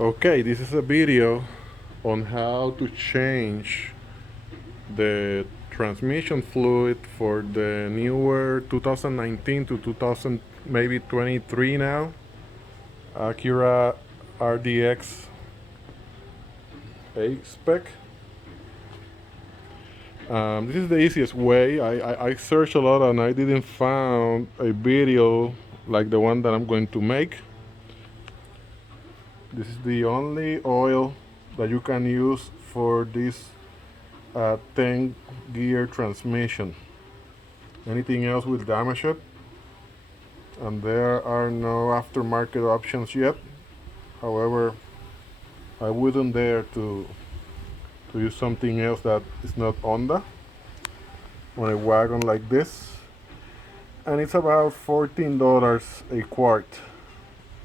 Okay, this is a video on how to change the transmission fluid for the newer 2019 to 2000 maybe 23 now ACURA RDX A spec. This is the easiest way. I searched a lot and I didn't find a video like the one that I'm going to make. This is the only oil that you can use for this 10 gear transmission. Anything else will damage it, and there are no aftermarket options yet. However, I wouldn't dare to use something else that is not Honda on a wagon like this. And it's about $14 a quart.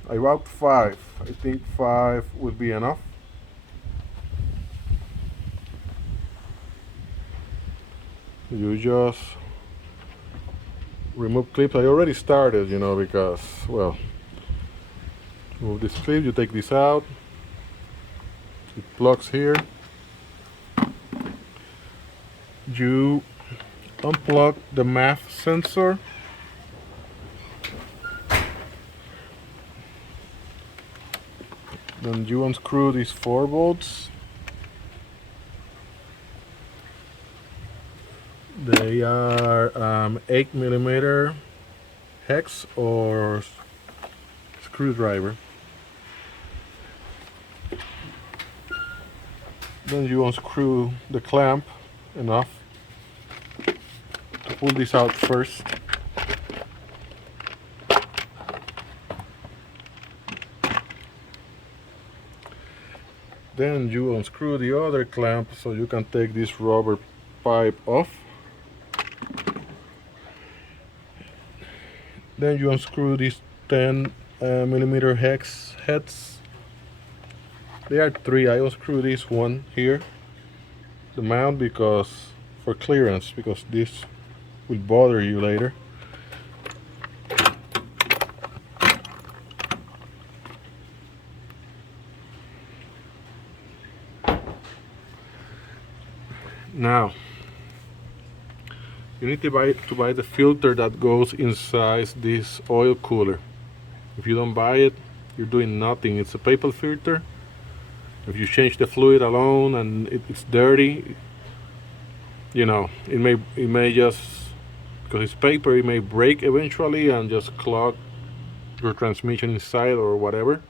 I bought 5. I think 5 would be enough. You just remove clips. I already started, because, well, remove this clip, you take this out, it plugs here, you unplug the MAF sensor, then you unscrew these 4 bolts. They are 8mm hex or screwdriver. Then you unscrew the clamp enough to pull this out first. Then you unscrew the other clamp so you can take this rubber pipe off. Then you unscrew these 10mm hex heads. There are 3. I unscrew this one here, the mount, because for clearance, because this will bother you later. Now you need to buy the filter that goes inside this oil cooler. If you don't buy it, you're doing nothing. It's a paper filter. If you change the fluid alone and it's dirty, it may just, because it's paper, it may break eventually and just clog your transmission inside or whatever.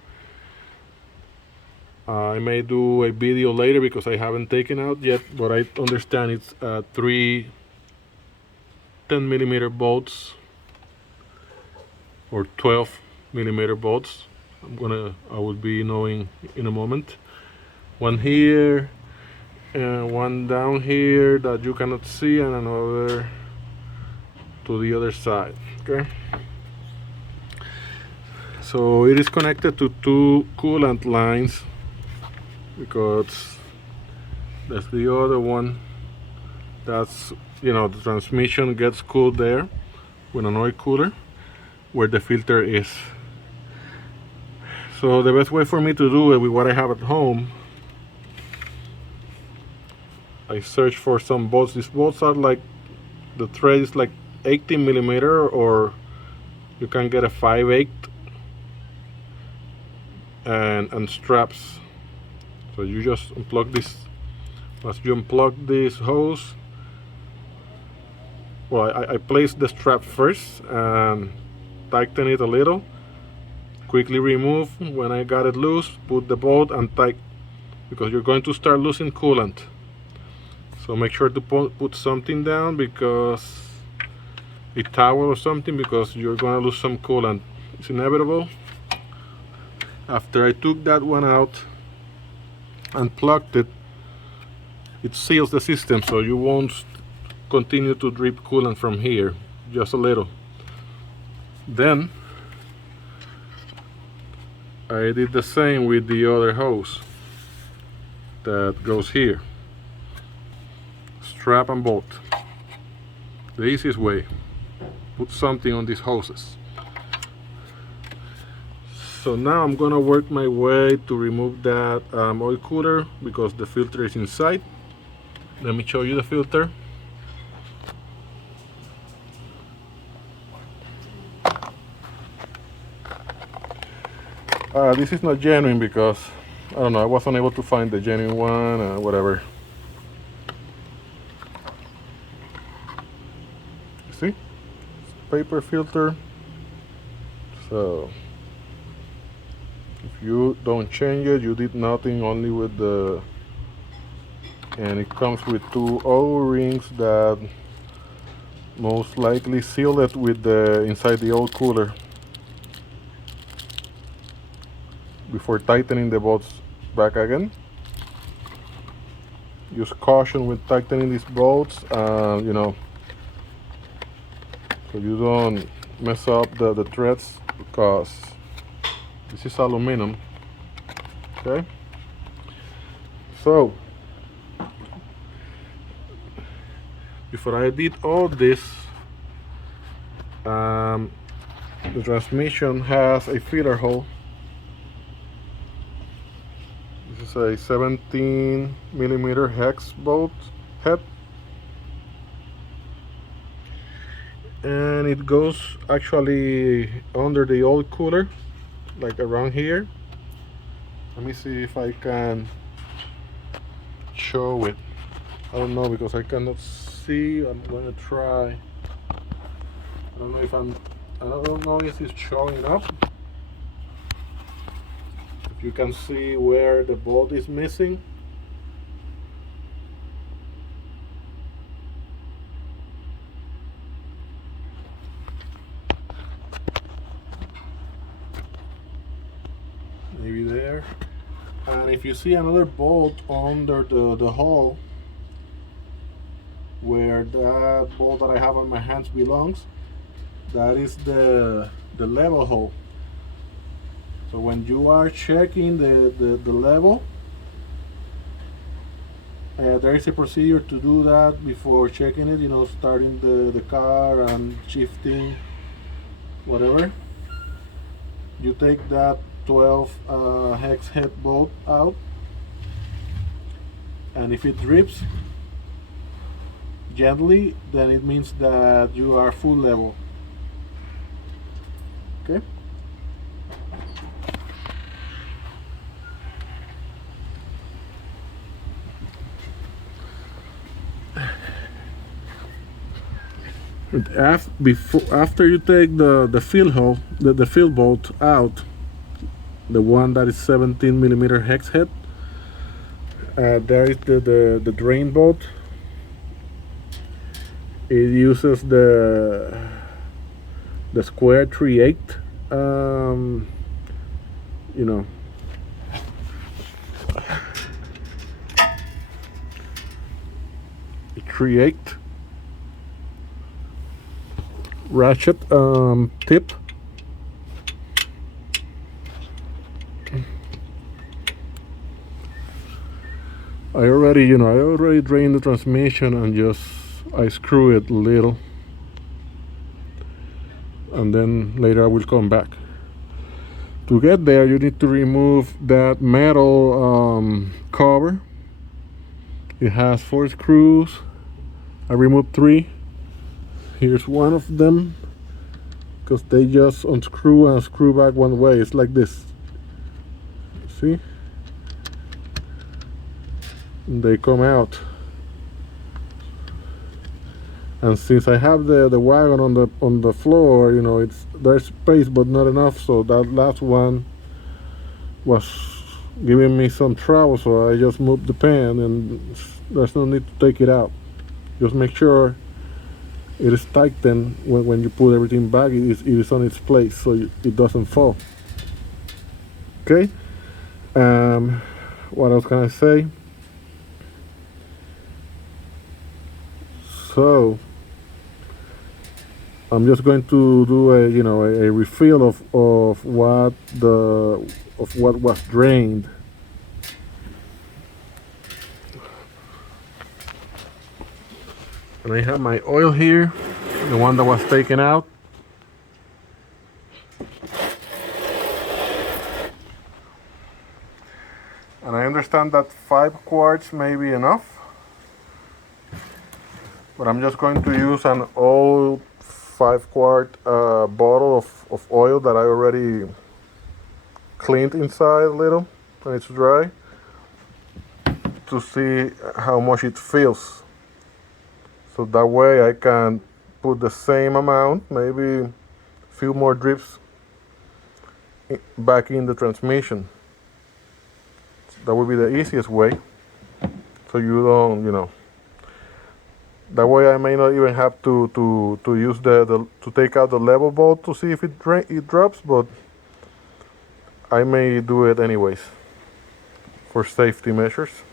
I may do a video later because I haven't taken out yet, but I understand it's 3 10mm bolts or 12mm bolts. I will be knowing in a moment. One here and one down here that you cannot see, and another to the other side. Okay, so it is connected to 2 coolant lines, because that's the other one. That's, the transmission gets cooled there with an oil cooler where the filter is. So the best way for me to do it with what I have at home, I search for some bolts. These bolts are like, the thread is like 18mm, or you can get a 5/8 and straps. So you just unplug this. Once you unplug this hose, well, I place the strap first and tighten it a little. Quickly remove. When I got it loose, put the bolt and tighten, because you're going to start losing coolant. So make sure to put something down, because a towel or something, because you're going to lose some coolant. It's inevitable. After I took that one out and plugged it, it seals the system, so you won't continue to drip coolant from here, just a little. Then I did the same with the other hose that goes here. Strap and bolt. The easiest way. Put something on these hoses. So now I'm gonna work my way to remove that oil cooler because the filter is inside. Let me show you the filter. This is not genuine because I don't know, I wasn't able to find the genuine one, whatever. See? Paper filter. So if you don't change it, you did nothing, only with the, and it comes with two O-rings that most likely seal it with the inside the old cooler before tightening the bolts back again. Use caution with tightening these bolts, you know, so you don't mess up the threads, because this is aluminum. Okay, so before I did all this, the transmission has a filler hole. This is a 17mm hex bolt head, and it goes actually under the old cooler, like around here. Let me see if I can show it. I don't know because I cannot see. I'm gonna try. I don't know if it's showing up. If you can see where the bolt is missing. Maybe there. And if you see another bolt under the hole where that bolt that I have on my hands belongs, that is the level hole. So when you are checking the level, there is a procedure to do that before checking it, you know, starting the car and shifting, whatever. You take that 12 hex head bolt out, and if it drips gently, then it means that you are full level. Okay. After you take the fill hole, the fill bolt out, the one that is 17mm hex head, there is the drain bolt. It uses the square 3/8, you know, a 3/8 ratchet tip. I already drained the transmission and I screw it a little, and then later I will come back. To get there, you need to remove that metal cover. It has 4 screws. I removed 3. Here's one of them, because they just unscrew and screw back one way. It's like this. See? And they come out. And since I have the wagon on the floor, you know, there's space but not enough, so that last one was giving me some trouble, so I just moved the pan, and there's no need to take it out. Just make sure it is tightened when you put everything back. It is on its place, so it doesn't fall. Okay. What else can I say? So I'm just going to do a refill of what was drained. And I have my oil here, the one that was taken out. And I understand that 5 quarts may be enough, but I'm just going to use an old 5-quart bottle of oil that I already cleaned inside a little when it's dry, to see how much it feels. So that way I can put the same amount, maybe a few more drips back in the transmission. That would be the easiest way. So you don't, that way I may not even have to use to take out the level bolt to see if it drops, but I may do it anyways for safety measures.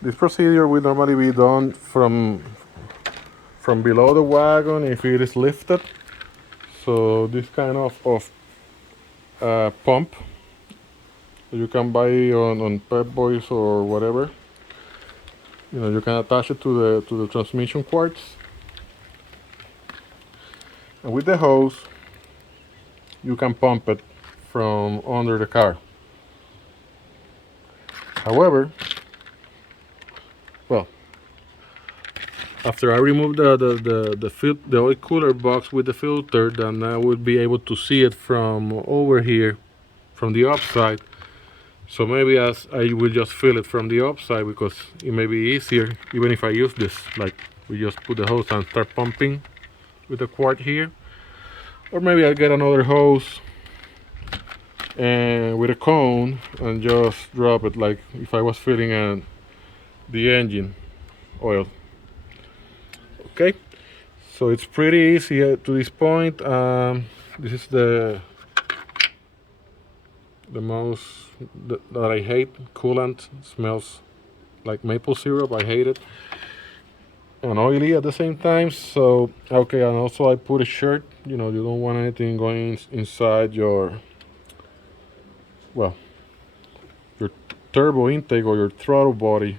This procedure will normally be done from below the wagon if it is lifted. So this kind of pump you can buy on Pep Boys or whatever. You can attach it to the transmission quartz, and with the hose you can pump it from under the car. However, well, after I remove the oil cooler box with the filter, then I would be able to see it from over here, from the upside. So maybe I will just fill it from the upside, because it may be easier, even if I use this, like we just put the hose and start pumping with the quart here. Or maybe I'll get another hose and with a cone and just drop it like if I was filling the engine oil. Okay, so it's pretty easy to this point. This is the most that I hate. Coolant. It smells like maple syrup. I hate it, and oily at the same time. So okay, and also I put a shirt. You don't want anything going inside your turbo intake or your throttle body.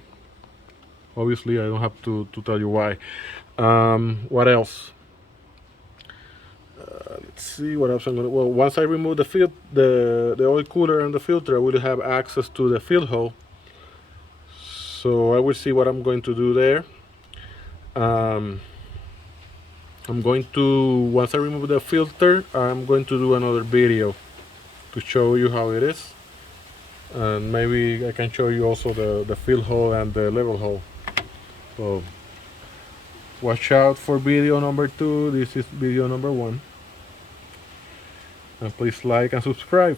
Obviously I don't have to tell you why. What else? Let's see what else I'm gonna. Well, once I remove the oil cooler and the filter, I will have access to the fill hole. So I will see what I'm going to do there. I'm going to, once I remove the filter, I'm going to do another video to show you how it is, and maybe I can show you also the fill hole and the level hole. So watch out for video number 2. This is video number 1. And please like and subscribe.